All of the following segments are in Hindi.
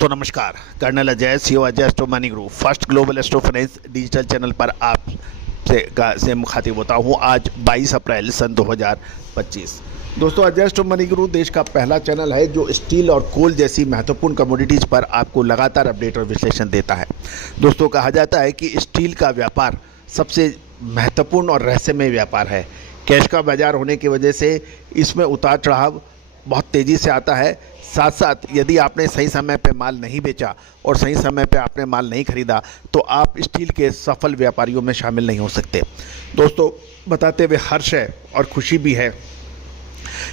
दोस्तों नमस्कार। Colonel Ajay, CEO Ajay astro money group first global astro finance digital channel पर आप से मुखातिब होता हूं। आज 22 अप्रैल सन 2025। दोस्तों, अजय एस्ट्रो मनी ग्रुप देश का पहला चैनल है जो स्टील और कोल जैसी महत्वपूर्ण कमोडिटीज़ पर आपको लगातार अपडेट और विश्लेषण देता है। दोस्तों, कहा जाता है कि स्टील का व्यापार सबसे महत्वपूर्ण और रहस्यमय व्यापार है। कैश का बाजार होने की वजह से इसमें उतार चढ़ाव बहुत तेज़ी से आता है। साथ साथ यदि आपने सही समय पे माल नहीं बेचा और सही समय पे आपने माल नहीं खरीदा तो आप स्टील के सफल व्यापारियों में शामिल नहीं हो सकते। दोस्तों, बताते हुए हर्ष है और खुशी भी है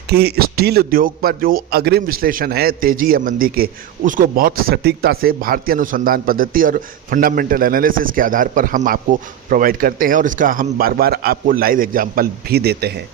कि स्टील उद्योग पर जो अग्रिम विश्लेषण है तेजी या मंदी के, उसको बहुत सटीकता से भारतीय अनुसंधान पद्धति और फंडामेंटल एनालिसिस के आधार पर हम आपको प्रोवाइड करते हैं और इसका हम बार बार आपको लाइव एग्जाम्पल भी देते हैं।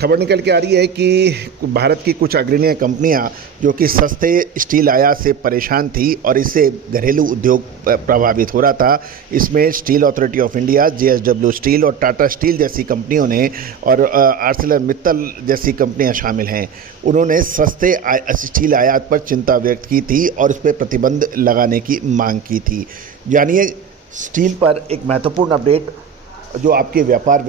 खबर निकल के आ रही है कि भारत की कुछ अग्रणी कंपनियां जो कि सस्ते स्टील आयात से परेशान थी और इससे घरेलू उद्योग प्रभावित हो रहा था, इसमें steel authority of India, JSW steel और टाटा स्टील जैसी कंपनियों ने और ArcelorMittal जैसी कंपनियां शामिल हैं। उन्होंने सस्ते स्टील आयात पर चिंता व्यक्त की थी और इस पर प्रतिबंध लगाने की मांग की थी। जानिए स्टील पर एक महत्वपूर्ण अपडेट जो आपके व्यापार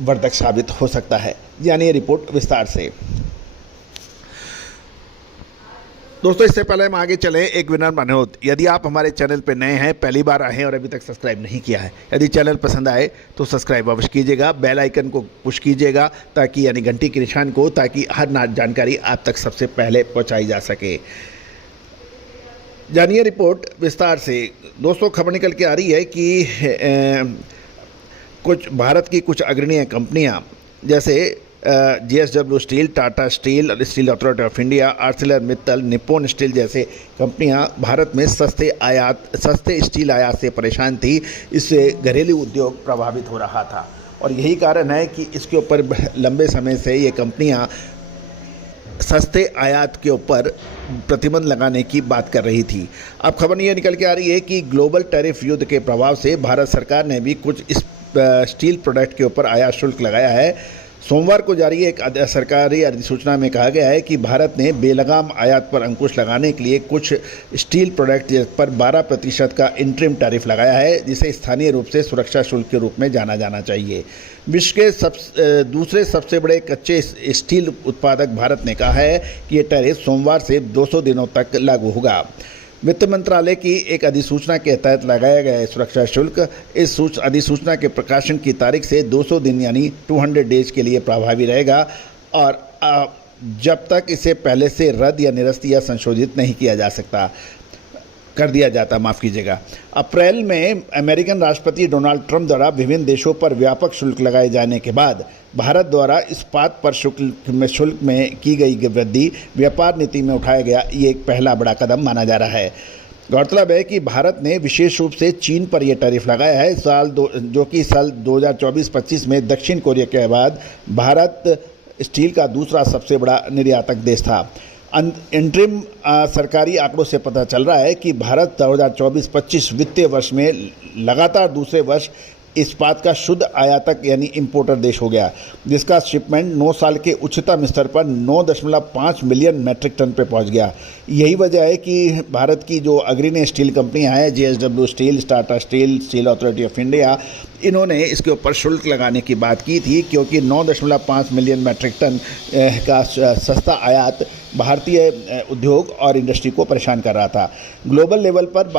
वर्धक साबित हो सकता है। यानी रिपोर्ट विस्तार से। दोस्तों, इससे पहले हम आगे चलें, एक विनम्र अनुरोध, यदि आप हमारे चैनल पर नए हैं, पहली बार आए हैं और अभी तक सब्सक्राइब नहीं किया है, यदि चैनल पसंद आए तो सब्सक्राइब अवश्य कीजिएगा, बेल आइकन को पुश कीजिएगा ताकि यानी घंटी के निशान को, ताकि हर जानकारी आप तक सबसे पहले पहुंचाई जा सके। जानिए रिपोर्ट विस्तार से। दोस्तों, खबर निकल के आ रही है कि कुछ भारत की कुछ अग्रणी कंपनियां जैसे JSW steel, Tata steel, steel authority of India, ArcelorMittal, Nippon steel जैसे कंपनियां भारत में सस्ते स्टील आयात से परेशान थी। इससे घरेलू उद्योग प्रभावित हो रहा था और यही कारण है कि इसके ऊपर लंबे समय से ये कंपनियां सस्ते आयात के ऊपर प्रतिबंध लगाने की बात कर रही थी। अब खबर ये निकल के आ रही है कि ग्लोबल टैरिफ युद्ध के प्रभाव से भारत सरकार ने भी कुछ स्टील प्रोडक्ट के ऊपर आयात शुल्क लगाया है। सोमवार को जारी एक सरकारी अधिसूचना में कहा गया है कि भारत ने बेलगाम आयात पर अंकुश लगाने के लिए कुछ स्टील प्रोडक्ट पर 12% का इंटरिम टैरिफ लगाया है, जिसे स्थानीय रूप से सुरक्षा शुल्क के रूप में जाना जाना चाहिए। विश्व के दूसरे सबसे बड़े कच्चे स्टील उत्पादक भारत ने कहा है कि ये टैरिफ सोमवार से 200 दिनों तक लागू होगा। वित्त मंत्रालय की एक अधिसूचना के तहत लगाया गया सुरक्षा शुल्क इस अधिसूचना के प्रकाशन की तारीख से 200 दिन यानी 200 डेज के लिए प्रभावी रहेगा और जब तक इसे पहले से रद्द या निरस्त या संशोधित नहीं किया जा सकता कर दिया जाता, माफ़ कीजिएगा। अप्रैल में अमेरिकन राष्ट्रपति डोनाल्ड ट्रंप द्वारा विभिन्न देशों पर व्यापक शुल्क लगाए जाने के बाद भारत द्वारा इस्पात पर शुल्क में की गई वृद्धि व्यापार नीति में उठाया गया ये एक पहला बड़ा कदम माना जा रहा है। गौरतलब है कि भारत ने विशेष रूप से चीन पर यह टैरिफ लगाया है जो कि साल 2024-25 में दक्षिण कोरिया के बाद भारत स्टील का दूसरा सबसे बड़ा निर्यातक देश था। इंटरिम सरकारी आंकड़ों से पता चल रहा है कि भारत 2024-25 वित्तीय वर्ष में लगातार दूसरे वर्ष इस्पात का शुद्ध आयातक यानी इंपोर्टर देश हो गया, जिसका शिपमेंट 9 साल के उच्चतम स्तर पर 9.5 मिलियन मैट्रिक टन पे पहुंच गया। यही वजह है कि भारत की जो अग्रणी स्टील कंपनियां हैं, JSW steel, Tata steel, steel authority of India, इन्होंने इसके ऊपर शुल्क लगाने की बात की थी क्योंकि 9.5 मिलियन मैट्रिक टन का सस्ता आयात भारतीय उद्योग और इंडस्ट्री को परेशान कर रहा था। ग्लोबल लेवल पर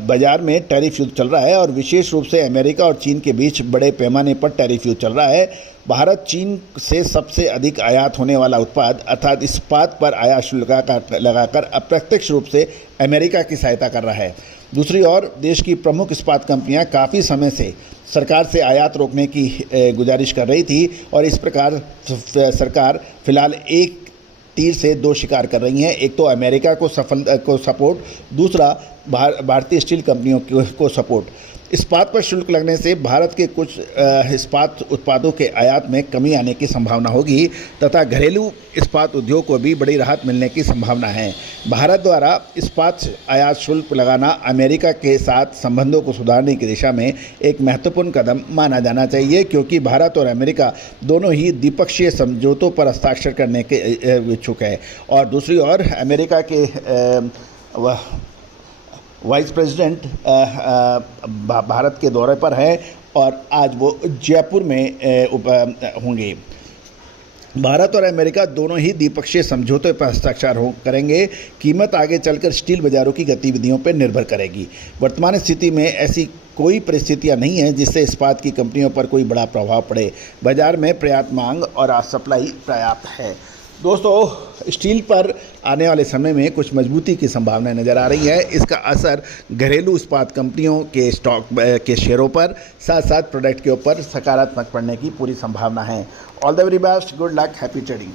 बाजार में टैरिफ युद्ध चल रहा है और विशेष रूप से अमेरिका और चीन के बीच बड़े पैमाने पर टैरिफ युद्ध चल रहा है। भारत चीन से सबसे अधिक आयात होने वाला उत्पाद अर्थात इस्पात पर आयात शुल्क लगाकर अप्रत्यक्ष रूप से अमेरिका की सहायता कर रहा है। दूसरी ओर देश की प्रमुख इस्पात कंपनियां काफ़ी समय से सरकार से आयात रोकने की गुजारिश कर रही थी और इस प्रकार सरकार फिलहाल एक तीर से दो शिकार कर रही हैं। एक तो अमेरिका को सपोर्ट, दूसरा भारतीय स्टील कंपनियों को सपोर्ट। इस्पात पर शुल्क लगने से भारत के कुछ इस्पात उत्पादों के आयात में कमी आने की संभावना होगी तथा घरेलू इस्पात उद्योग को भी बड़ी राहत मिलने की संभावना है। भारत द्वारा इस्पात आयात शुल्क लगाना अमेरिका के साथ संबंधों को सुधारने की दिशा में एक महत्वपूर्ण कदम माना जाना चाहिए, क्योंकि भारत और अमेरिका दोनों ही द्विपक्षीय समझौतों पर हस्ताक्षर करने के इच्छुक है। और दूसरी ओर अमेरिका के वाइस प्रेसिडेंट भारत के दौरे पर है और आज वो जयपुर में होंगे। भारत और अमेरिका दोनों ही द्विपक्षीय समझौते पर हस्ताक्षर करेंगे। कीमत आगे चलकर स्टील बाजारों की गतिविधियों पर निर्भर करेगी। वर्तमान स्थिति में ऐसी कोई परिस्थितियां नहीं है जिससे इस्पात की कंपनियों पर कोई बड़ा प्रभाव पड़े। बाजार में पर्याप्त मांग और सप्लाई पर्याप्त है। दोस्तों, स्टील पर आने वाले समय में कुछ मजबूती की संभावना नज़र आ रही है। इसका असर घरेलू इस्पात कंपनियों के स्टॉक के शेयरों पर साथ साथ प्रोडक्ट के ऊपर सकारात्मक पड़ने की पूरी संभावना है। All the very best, good luck, happy trading.